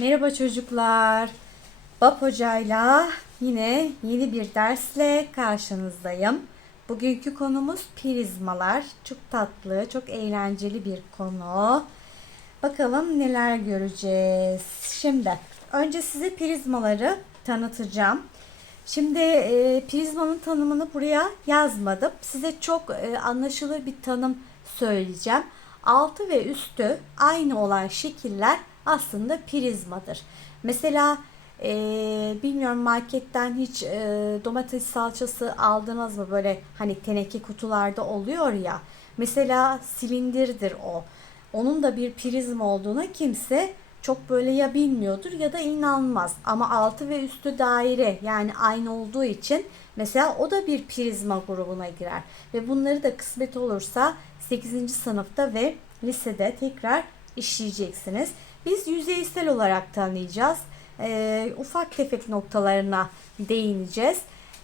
Merhaba çocuklar. Bap Hoca'yla yine yeni bir dersle karşınızdayım. Bugünkü konumuz prizmalar. Çok tatlı, çok eğlenceli bir konu. Bakalım neler göreceğiz. Şimdi önce size prizmaları tanıtacağım. Şimdi e, prizmanın tanımını buraya yazmadım. Size çok e, anlaşılır bir tanım söyleyeceğim. Altı ve üstü aynı olan şekiller aslında prizmadır. Mesela e, bilmiyorum marketten hiç e, domates salçası aldınız mı böyle hani teneke kutularda oluyor ya. Mesela silindirdir o. Onun da bir prizma olduğuna kimse çok böyle ya bilmiyordur ya da inanmaz. Ama altı ve üstü daire yani aynı olduğu için mesela o da bir prizma grubuna girer. Ve bunları da kısmet olursa 8. sınıfta ve lisede tekrar işleyeceksiniz. Biz yüzeysel olarak tanıyacağız. Ee, ufak tefek noktalarına değineceğiz.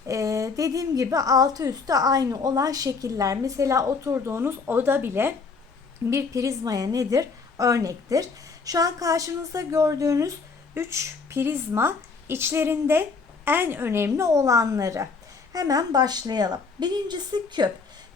Ee, dediğim gibi altı üstü aynı olan şekiller. Mesela oturduğunuz oda bile bir prizmaya nedir? Örnektir. Şu an karşınızda gördüğünüz 3 prizma içlerinde en önemli olanları. Hemen başlayalım. Birincisi küp.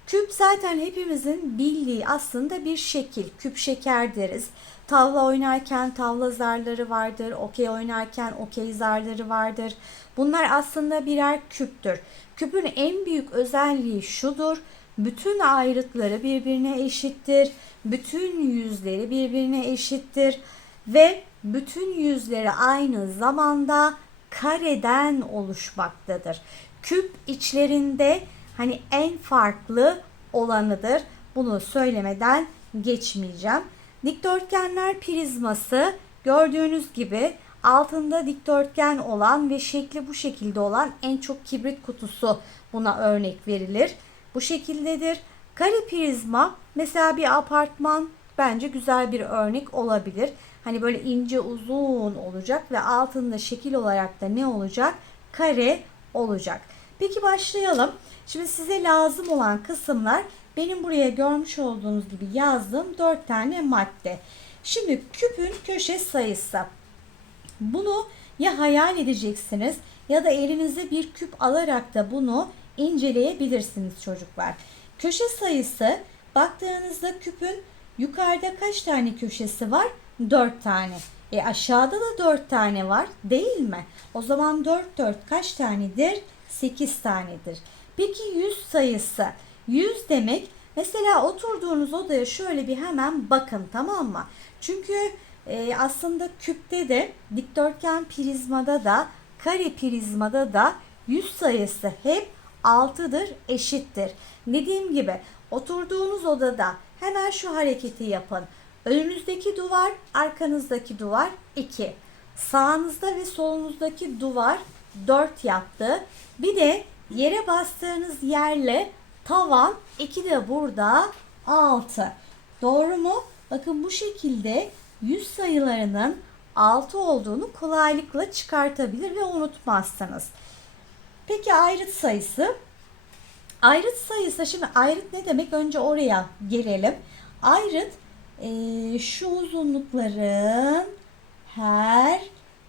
Küp zaten hepimizin bildiği aslında bir şekil. Küp şeker deriz. Tavla oynarken tavla zarları vardır. Okey oynarken okey zarları vardır. Bunlar aslında birer küptür. Küpün en büyük özelliği şudur. Bütün ayrıtları birbirine eşittir. Bütün yüzleri birbirine eşittir. Ve bütün yüzleri aynı zamanda kareden oluşmaktadır. Küp içlerinde hani en farklı olanıdır. Bunu söylemeden geçmeyeceğim. Dikdörtgenler prizması gördüğünüz gibi altında dikdörtgen olan ve şekli bu şekilde olan en çok kibrit kutusu buna örnek verilir. Bu şekildedir. Kare prizma mesela bir apartman bence güzel bir örnek olabilir. Hani böyle ince uzun olacak ve altında şekil olarak da ne olacak? Kare olacak. Peki başlayalım. Şimdi size lazım olan kısımlar benim buraya görmüş olduğunuz gibi yazdığım 4 tane madde. Şimdi küpün köşe sayısı. Bunu ya hayal edeceksiniz ya da elinize bir küp alarak da bunu inceleyebilirsiniz çocuklar. Köşe sayısı baktığınızda küpün yukarıda kaç tane köşesi var? 4 tane. E aşağıda da 4 tane var değil mi? O zaman 4 4 kaç tanedir? 8 tanedir. Peki 100 sayısı. 100 demek mesela oturduğunuz odaya şöyle bir hemen bakın tamam mı? Çünkü e, aslında küpte de dikdörtgen prizmada da kare prizmada da 100 sayısı hep 6'dır eşittir. Dediğim gibi oturduğunuz odada hemen şu hareketi yapın. Önünüzdeki duvar, arkanızdaki duvar 2. Sağınızda ve solunuzdaki duvar 4 yaptı. Bir de yere bastığınız yerle tavan 2 de burada 6. Doğru mu? Bakın bu şekilde 100 sayılarının 6 olduğunu kolaylıkla çıkartabilir ve unutmazsınız. Peki ayrıt sayısı? Ayrıt sayısı şimdi ayrıt ne demek? Önce oraya gelelim. Ayrıt şu uzunlukların her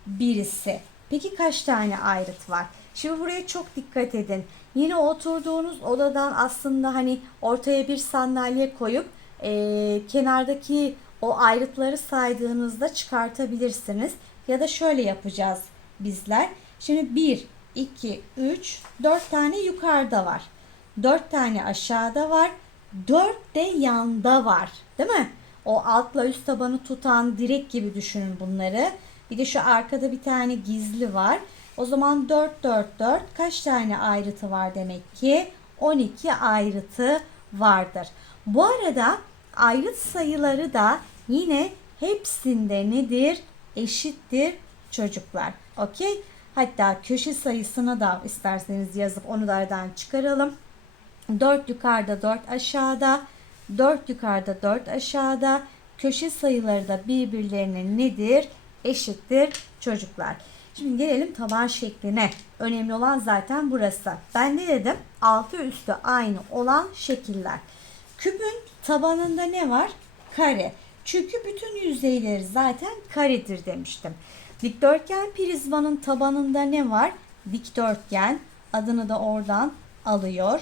birisi. Peki kaç tane ayrıt var? Şimdi buraya çok dikkat edin. Yine oturduğunuz odadan aslında hani ortaya bir sandalye koyup e, kenardaki o ayrıtları saydığınızda çıkartabilirsiniz. Ya da şöyle yapacağız bizler. Şimdi 1, 2, 3, 4 tane yukarıda var. 4 tane aşağıda var. 4 de yanda var. Değil mi? O altla üst tabanı tutan direk gibi düşünün bunları. Bir de şu arkada bir tane gizli var. O zaman 4 4 4 kaç tane ayrıtı var demek ki? 12 ayrıtı vardır. Bu arada ayrıt sayıları da yine hepsinde nedir? Eşittir çocuklar. Okey? Hatta köşe sayısını da isterseniz yazıp onu da aradan çıkaralım. 4 yukarıda 4 aşağıda 4 yukarıda 4 aşağıda köşe sayıları da birbirlerine nedir? Eşittir çocuklar. Şimdi gelelim taban şekline. Önemli olan zaten burası. Ben ne dedim? Altı üstü aynı olan şekiller. Küpün tabanında ne var? Kare. Çünkü bütün yüzeyleri zaten karedir demiştim. Dikdörtgen prizmanın tabanında ne var? Dikdörtgen adını da oradan alıyor.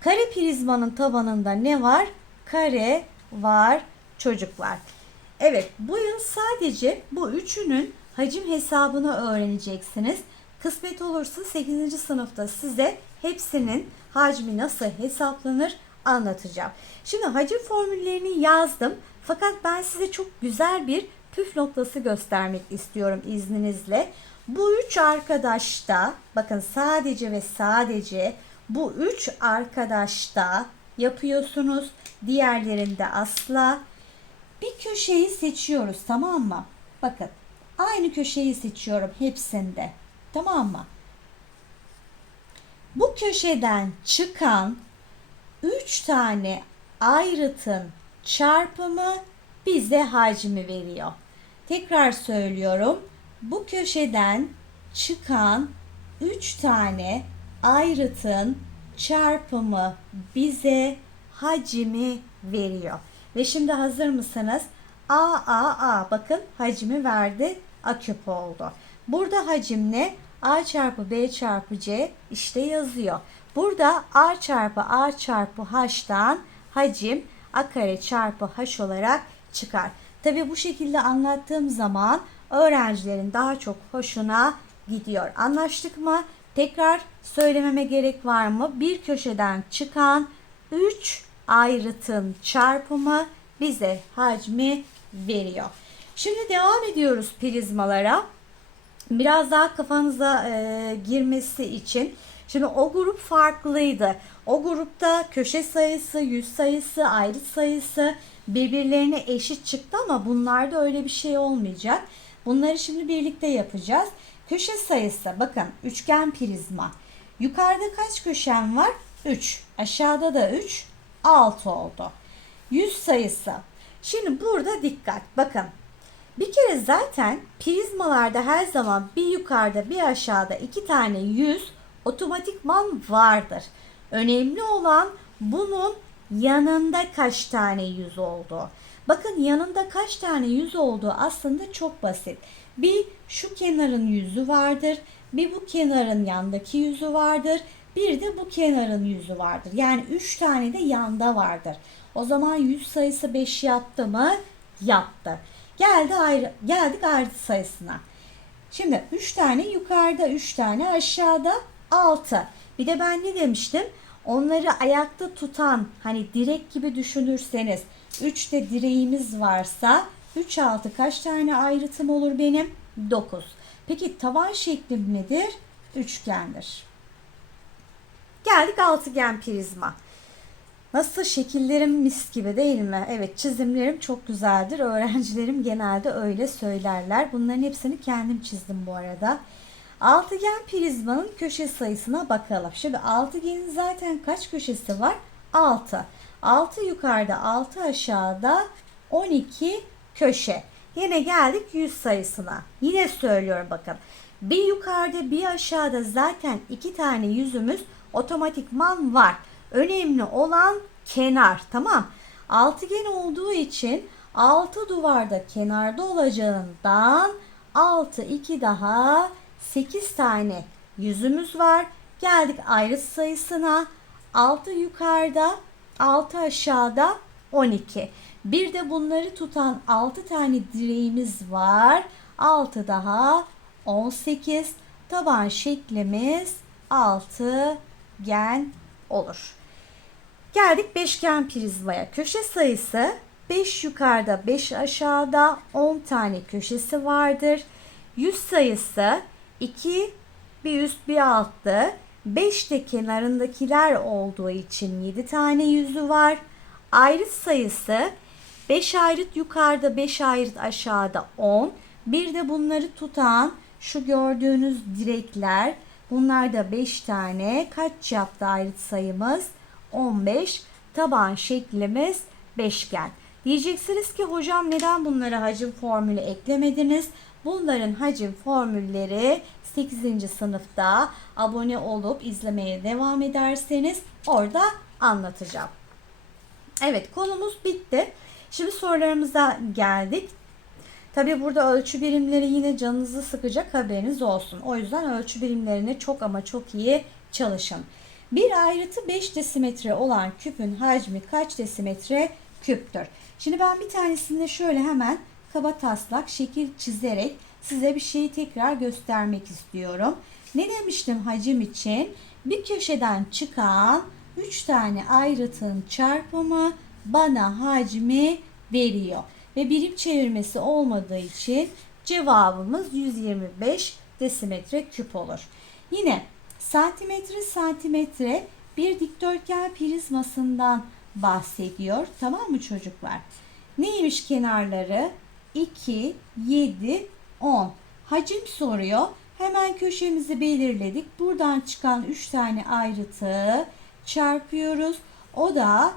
Kare prizmanın tabanında ne var? Kare var çocuklar. Evet bu yıl sadece bu üçünün hacim hesabını öğreneceksiniz. Kısmet olursa 8. sınıfta size hepsinin hacmi nasıl hesaplanır anlatacağım. Şimdi hacim formüllerini yazdım. Fakat ben size çok güzel bir püf noktası göstermek istiyorum izninizle. Bu üç arkadaşta bakın sadece ve sadece bu üç arkadaşta yapıyorsunuz. Diğerlerinde asla. Bir köşeyi seçiyoruz tamam mı? Bakın aynı köşeyi seçiyorum hepsinde. Tamam mı? Bu köşeden çıkan 3 tane ayrıtın çarpımı bize hacmi veriyor. Tekrar söylüyorum. Bu köşeden çıkan 3 tane ayrıtın çarpımı bize hacmi veriyor. Ve şimdi hazır mısınız? A A A bakın hacmi verdi. A oldu. Burada hacim ne? A çarpı B çarpı C işte yazıyor. Burada A çarpı A çarpı H'tan hacim A kare çarpı H olarak çıkar. Tabi bu şekilde anlattığım zaman öğrencilerin daha çok hoşuna gidiyor. Anlaştık mı? Tekrar söylememe gerek var mı? Bir köşeden çıkan 3 ayrıtın çarpımı bize hacmi veriyor. Şimdi devam ediyoruz prizmalara. Biraz daha kafanıza e, girmesi için. Şimdi o grup farklıydı. O grupta köşe sayısı, yüz sayısı, ayrıt sayısı birbirlerine eşit çıktı ama bunlarda öyle bir şey olmayacak. Bunları şimdi birlikte yapacağız. Köşe sayısı bakın üçgen prizma. Yukarıda kaç köşem var? 3. Aşağıda da 3. 6 oldu. Yüz sayısı. Şimdi burada dikkat. Bakın bir kere zaten prizmalarda her zaman bir yukarıda bir aşağıda iki tane yüz otomatikman vardır. Önemli olan bunun yanında kaç tane yüz olduğu. Bakın yanında kaç tane yüz olduğu aslında çok basit. Bir şu kenarın yüzü vardır. Bir bu kenarın yandaki yüzü vardır. Bir de bu kenarın yüzü vardır. Yani 3 tane de yanda vardır. O zaman yüz sayısı 5 yaptı mı? Yaptı. Geldi ayrı, geldik ayrıt sayısına. Şimdi 3 tane yukarıda, 3 tane aşağıda 6. Bir de ben ne demiştim? Onları ayakta tutan hani direk gibi düşünürseniz 3 de direğimiz varsa 3 6 kaç tane ayrıtım olur benim? 9. Peki tavan şeklim nedir? Üçgendir. Geldik altıgen prizma. Nasıl şekillerim mis gibi değil mi? Evet çizimlerim çok güzeldir. Öğrencilerim genelde öyle söylerler. Bunların hepsini kendim çizdim bu arada. Altıgen prizmanın köşe sayısına bakalım. Şimdi altıgenin zaten kaç köşesi var? 6. 6 yukarıda 6 aşağıda 12 köşe. Yine geldik yüz sayısına. Yine söylüyorum bakın. Bir yukarıda bir aşağıda zaten iki tane yüzümüz otomatikman var. Önemli olan kenar tamam. Altıgen olduğu için 6 duvarda kenarda olacağından 6 2 daha 8 tane yüzümüz var. Geldik ayrıt sayısına. 6 yukarıda 6 aşağıda 12. Bir de bunları tutan 6 tane direğimiz var. 6 daha 18. Taban şeklimiz 6 gen olur. Geldik beşgen prizmaya. Köşe sayısı 5 yukarıda 5 aşağıda 10 tane köşesi vardır. Yüz sayısı 2 bir üst bir alttı. 5 de kenarındakiler olduğu için 7 tane yüzü var. Ayrıt sayısı 5 ayrıt yukarıda 5 ayrıt aşağıda 10. Bir de bunları tutan şu gördüğünüz direkler bunlar da 5 tane. Kaç yaptı ayrıt sayımız? 15. Taban şeklimiz beşgen. Diyeceksiniz ki hocam neden bunlara hacim formülü eklemediniz? Bunların hacim formülleri 8. sınıfta abone olup izlemeye devam ederseniz orada anlatacağım. Evet konumuz bitti. Şimdi sorularımıza geldik. Tabi burada ölçü birimleri yine canınızı sıkacak haberiniz olsun. O yüzden ölçü birimlerini çok ama çok iyi çalışın. Bir ayrıtı 5 desimetre olan küpün hacmi kaç desimetre küptür? Şimdi ben bir tanesinde şöyle hemen kaba taslak şekil çizerek size bir şeyi tekrar göstermek istiyorum. Ne demiştim hacim için? Bir köşeden çıkan 3 tane ayrıtın çarpımı bana hacmi veriyor. Ve birim çevirmesi olmadığı için cevabımız 125 desimetre küp olur. Yine santimetre santimetre bir dikdörtgen prizmasından bahsediyor. Tamam mı çocuklar? Neymiş kenarları? 2, 7, 10. Hacim soruyor. Hemen köşemizi belirledik. Buradan çıkan 3 tane ayrıtı çarpıyoruz. O da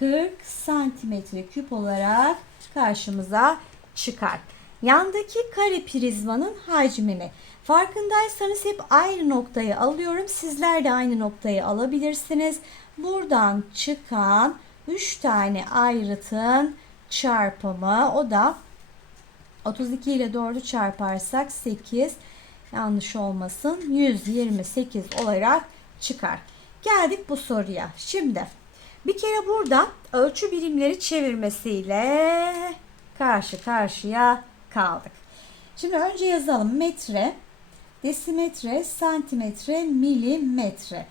140 santimetre küp olarak karşımıza çıkar. Yandaki kare prizmanın hacmini farkındaysanız hep aynı noktayı alıyorum. Sizler de aynı noktayı alabilirsiniz. Buradan çıkan 3 tane ayrıtın çarpımı o da 32 ile 4'ü çarparsak 8 yanlış olmasın 128 olarak çıkar. Geldik bu soruya. Şimdi bir kere burada ölçü birimleri çevirmesiyle karşı karşıya kaldık. Şimdi önce yazalım metre, desimetre, santimetre, milimetre.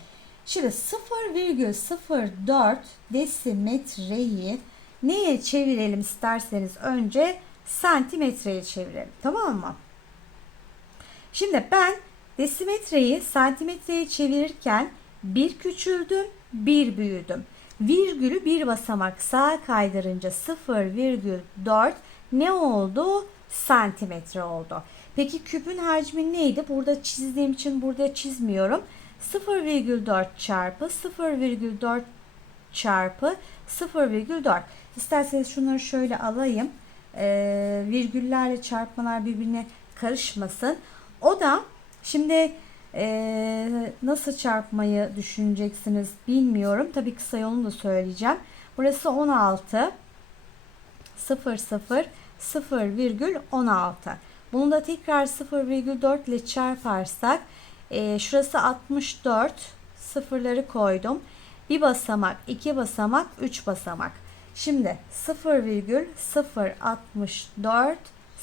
Şimdi 0,04 desimetreyi neye çevirelim isterseniz önce santimetreye çevirelim. Tamam mı? Şimdi ben desimetreyi santimetreye çevirirken bir küçüldüm, bir büyüdüm. Virgülü bir basamak sağa kaydırınca 0,4 ne oldu? Santimetre oldu. Peki küpün hacmi neydi? Burada çizdiğim için burada çizmiyorum. 0,4 çarpı 0,4 çarpı 0,4. İsterseniz şunları şöyle alayım. Ee, virgüllerle çarpmalar birbirine karışmasın. O da şimdi ee, nasıl çarpmayı düşüneceksiniz bilmiyorum. Tabii kısa yolunu da söyleyeceğim. Burası 16 0 0 0,16. Bunu da tekrar 0,4 ile çarparsak e, şurası 64 sıfırları koydum. Bir basamak, iki basamak, üç basamak. Şimdi 0,064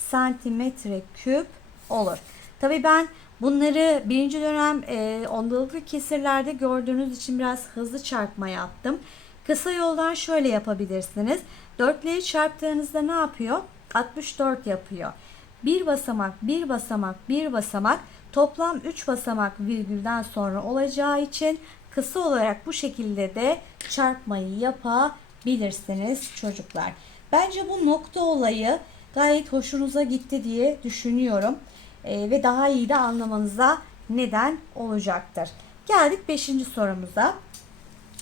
santimetre küp olur. Tabii ben Bunları birinci dönem e, ondalıklı kesirlerde gördüğünüz için biraz hızlı çarpma yaptım. Kısa yoldan şöyle yapabilirsiniz. Dörtleri çarptığınızda ne yapıyor? 64 yapıyor. Bir basamak, bir basamak, bir basamak toplam 3 basamak virgülden sonra olacağı için kısa olarak bu şekilde de çarpmayı yapabilirsiniz çocuklar. Bence bu nokta olayı gayet hoşunuza gitti diye düşünüyorum ve daha iyi de anlamanıza neden olacaktır. Geldik 5. sorumuza.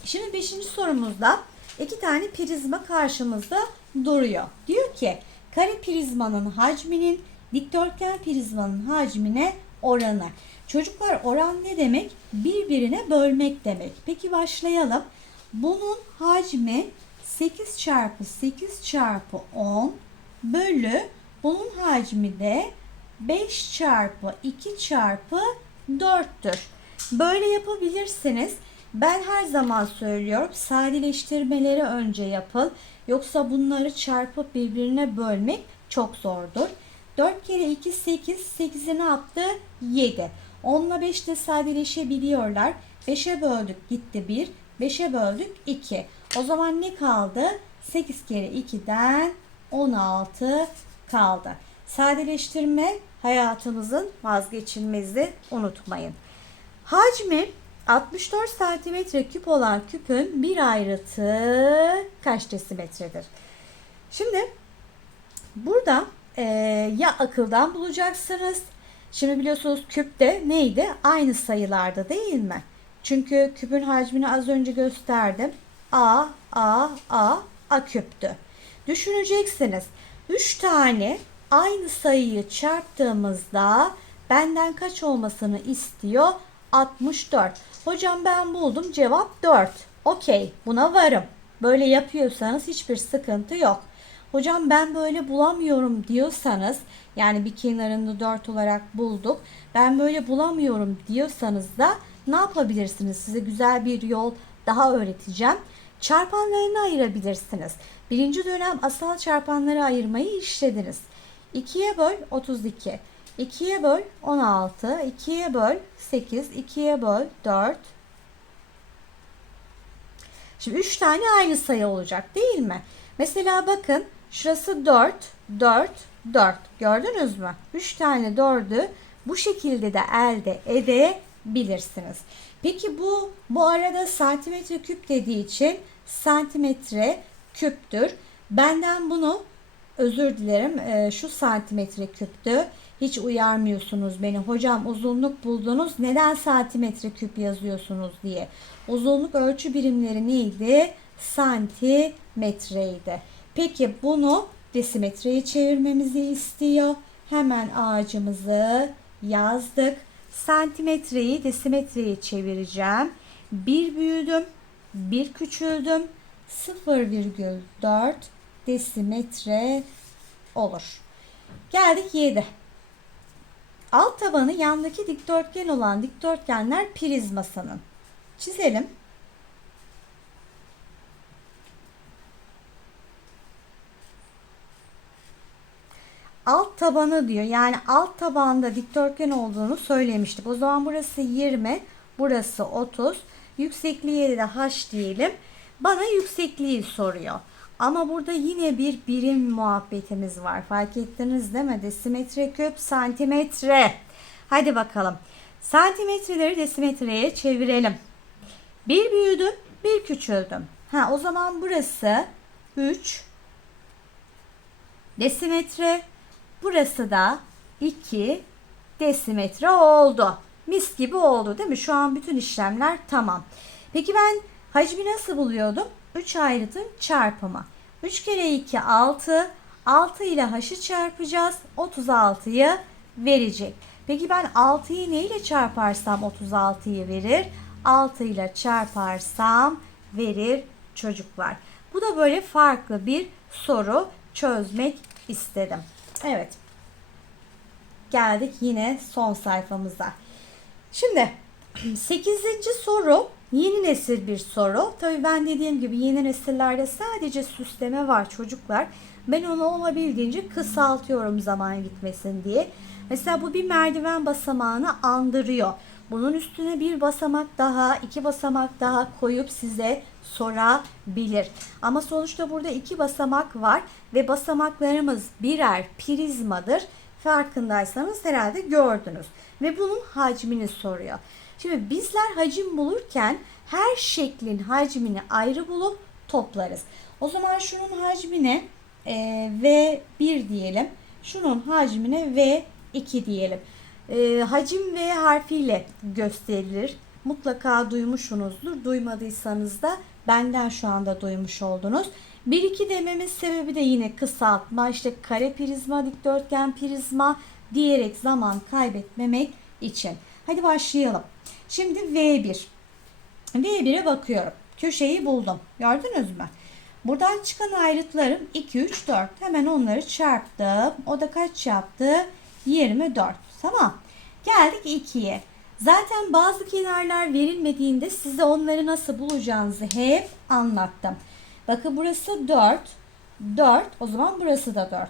Şimdi 5. sorumuzda iki tane prizma karşımızda duruyor. Diyor ki kare prizmanın hacminin dikdörtgen prizmanın hacmine oranı. Çocuklar oran ne demek? Birbirine bölmek demek. Peki başlayalım. Bunun hacmi 8 çarpı 8 çarpı 10 bölü bunun hacmi de 5 çarpı 2 çarpı 4'tür. Böyle yapabilirsiniz. Ben her zaman söylüyorum sadeleştirmeleri önce yapın. Yoksa bunları çarpıp birbirine bölmek çok zordur. 4 kere 2 8. 8'i ne yaptı? 7. 10 ile 5 de sadeleşebiliyorlar. 5'e böldük gitti 1. 5'e böldük 2. O zaman ne kaldı? 8 kere 2'den 16 kaldı. Sadeleştirme hayatımızın vazgeçilmezi unutmayın. Hacmi 64 santimetre küp olan küpün bir ayrıtı kaç desimetredir? Şimdi burada e, ya akıldan bulacaksınız. Şimdi biliyorsunuz küpte neydi? Aynı sayılarda değil mi? Çünkü küpün hacmini az önce gösterdim. A, A, A, A küptü. Düşüneceksiniz. 3 tane aynı sayıyı çarptığımızda benden kaç olmasını istiyor? 64. Hocam ben buldum cevap 4. Okey buna varım. Böyle yapıyorsanız hiçbir sıkıntı yok. Hocam ben böyle bulamıyorum diyorsanız yani bir kenarını 4 olarak bulduk. Ben böyle bulamıyorum diyorsanız da ne yapabilirsiniz? Size güzel bir yol daha öğreteceğim. Çarpanlarını ayırabilirsiniz. Birinci dönem asal çarpanları ayırmayı işlediniz. 2'ye böl 32. 2'ye böl 16. 2'ye böl 8. 2'ye böl 4. Şimdi 3 tane aynı sayı olacak değil mi? Mesela bakın şurası 4, 4, 4. Gördünüz mü? 3 tane 4'ü bu şekilde de elde edebilirsiniz. Peki bu bu arada santimetre küp dediği için santimetre küptür. Benden bunu özür dilerim e, şu santimetre küptü. Hiç uyarmıyorsunuz beni. Hocam uzunluk buldunuz. Neden santimetre küp yazıyorsunuz diye. Uzunluk ölçü birimleri neydi? Santimetreydi. Peki bunu desimetreye çevirmemizi istiyor. Hemen ağacımızı yazdık. Santimetreyi desimetreye çevireceğim. Bir büyüdüm, bir küçüldüm. 0,4 desimetre olur. Geldik 7. Alt tabanı yandaki dikdörtgen olan dikdörtgenler prizmasının. Çizelim. Alt tabanı diyor. Yani alt tabanda dikdörtgen olduğunu söylemiştik. O zaman burası 20, burası 30. Yüksekliğe de h diyelim. Bana yüksekliği soruyor. Ama burada yine bir birim muhabbetimiz var. Fark ettiniz değil mi? Desimetre küp santimetre. Hadi bakalım. Santimetreleri desimetreye çevirelim. Bir büyüdüm, bir küçüldüm. Ha o zaman burası 3 desimetre. Burası da 2 desimetre oldu. Mis gibi oldu değil mi? Şu an bütün işlemler tamam. Peki ben hacmi nasıl buluyordum? 3 ayrıtın çarpımı. 3 kere 2 6. 6 ile h'ı çarpacağız. 36'yı verecek. Peki ben 6'yı ne ile çarparsam 36'yı verir? 6 ile çarparsam verir çocuklar. Bu da böyle farklı bir soru çözmek istedim. Evet. Geldik yine son sayfamıza. Şimdi 8. soru yeni nesil bir soru. Tabii ben dediğim gibi yeni nesillerde sadece süsleme var çocuklar. Ben onu olabildiğince kısaltıyorum zaman gitmesin diye. Mesela bu bir merdiven basamağını andırıyor. Bunun üstüne bir basamak daha, iki basamak daha koyup size sorabilir. Ama sonuçta burada iki basamak var ve basamaklarımız birer prizmadır. Farkındaysanız herhalde gördünüz. Ve bunun hacmini soruyor. Şimdi bizler hacim bulurken her şeklin hacmini ayrı bulup toplarız. O zaman şunun hacmine e, V1 diyelim. Şunun hacmine V2 diyelim. E, hacim V harfiyle gösterilir. Mutlaka duymuşsunuzdur. Duymadıysanız da benden şu anda duymuş oldunuz. 1-2 dememiz sebebi de yine kısaltma, işte kare prizma, dikdörtgen prizma diyerek zaman kaybetmemek için. Hadi başlayalım. Şimdi V1. V1'e bakıyorum. Köşeyi buldum. Gördünüz mü? Buradan çıkan ayrıtlarım 2, 3, 4. Hemen onları çarptım. O da kaç yaptı? 24. Tamam. Geldik 2'ye. Zaten bazı kenarlar verilmediğinde size onları nasıl bulacağınızı hep anlattım. Bakın burası 4. 4. O zaman burası da 4.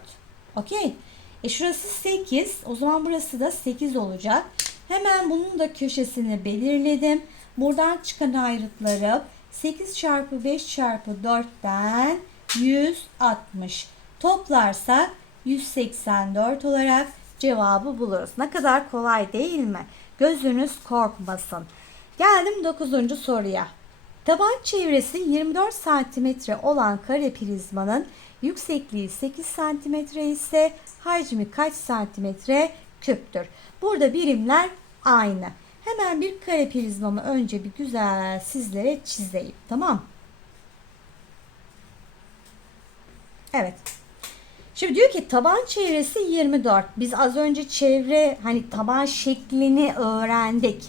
Okey. E şurası 8. O zaman burası da 8 olacak. Hemen bunun da köşesini belirledim. Buradan çıkan ayrıtları 8 çarpı 5 çarpı 4'ten 160. Toplarsak 184 olarak cevabı buluruz. Ne kadar kolay değil mi? Gözünüz korkmasın. Geldim 9. soruya. Taban çevresi 24 cm olan kare prizmanın yüksekliği 8 cm ise hacmi kaç santimetre küptür? Burada birimler aynı. Hemen bir kare prizmamı önce bir güzel sizlere çizeyim. Tamam. Evet. Şimdi diyor ki taban çevresi 24. Biz az önce çevre hani taban şeklini öğrendik.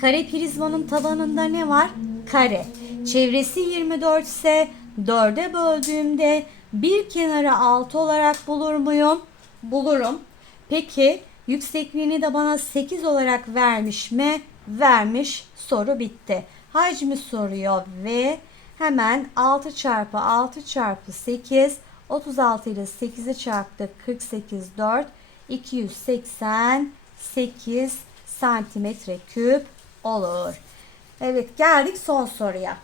Kare prizmanın tabanında ne var? Kare. Çevresi 24 ise 4'e böldüğümde bir kenarı 6 olarak bulur muyum? Bulurum. Peki yüksekliğini de bana 8 olarak vermiş mi? Vermiş. Soru bitti. Hacmi soruyor ve hemen 6 çarpı 6 çarpı 8 36 ile 8'i çarptık 48 4 288 santimetre küp olur. Evet geldik son soruya.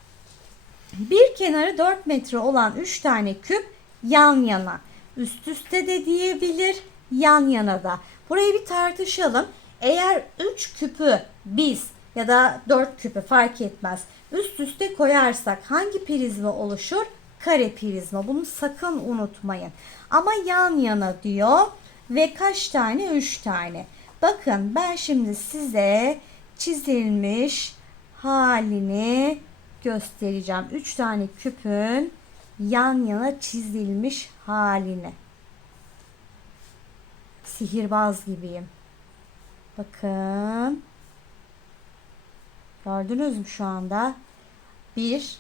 Bir kenarı 4 metre olan 3 tane küp yan yana. Üst üste de diyebilir, yan yana da. Burayı bir tartışalım. Eğer 3 küpü biz ya da 4 küpü fark etmez. Üst üste koyarsak hangi prizma oluşur? Kare prizma. Bunu sakın unutmayın. Ama yan yana diyor ve kaç tane? 3 tane. Bakın ben şimdi size çizilmiş halini göstereceğim. 3 tane küpün yan yana çizilmiş halini. Sihirbaz gibiyim. Bakın. Gördünüz mü şu anda? 1,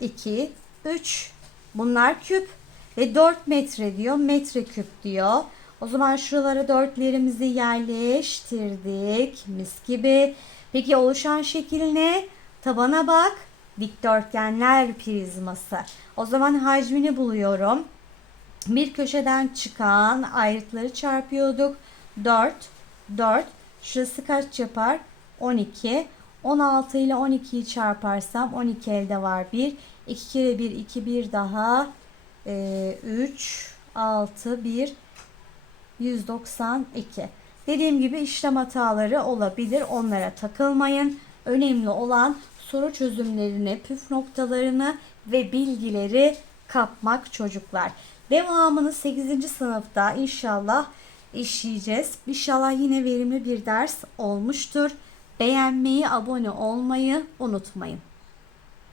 2, 3. Bunlar küp. Ve 4 metre diyor. Metre küp diyor. O zaman şuralara dörtlerimizi yerleştirdik. Mis gibi. Peki oluşan şekil ne? Tabana bak. Dikdörtgenler prizması. O zaman hacmini buluyorum. Bir köşeden çıkan ayrıtları çarpıyorduk. 4, 4. Şurası kaç yapar? 12. 16 ile 12'yi çarparsam 12 elde var 1. 2 kere 1, 2 1 daha. Ee, 3, 6, 1, 192. Dediğim gibi işlem hataları olabilir. Onlara takılmayın. Önemli olan soru çözümlerini, püf noktalarını ve bilgileri kapmak çocuklar. Devamını 8. sınıfta inşallah işleyeceğiz. İnşallah yine verimli bir ders olmuştur. Beğenmeyi, abone olmayı unutmayın.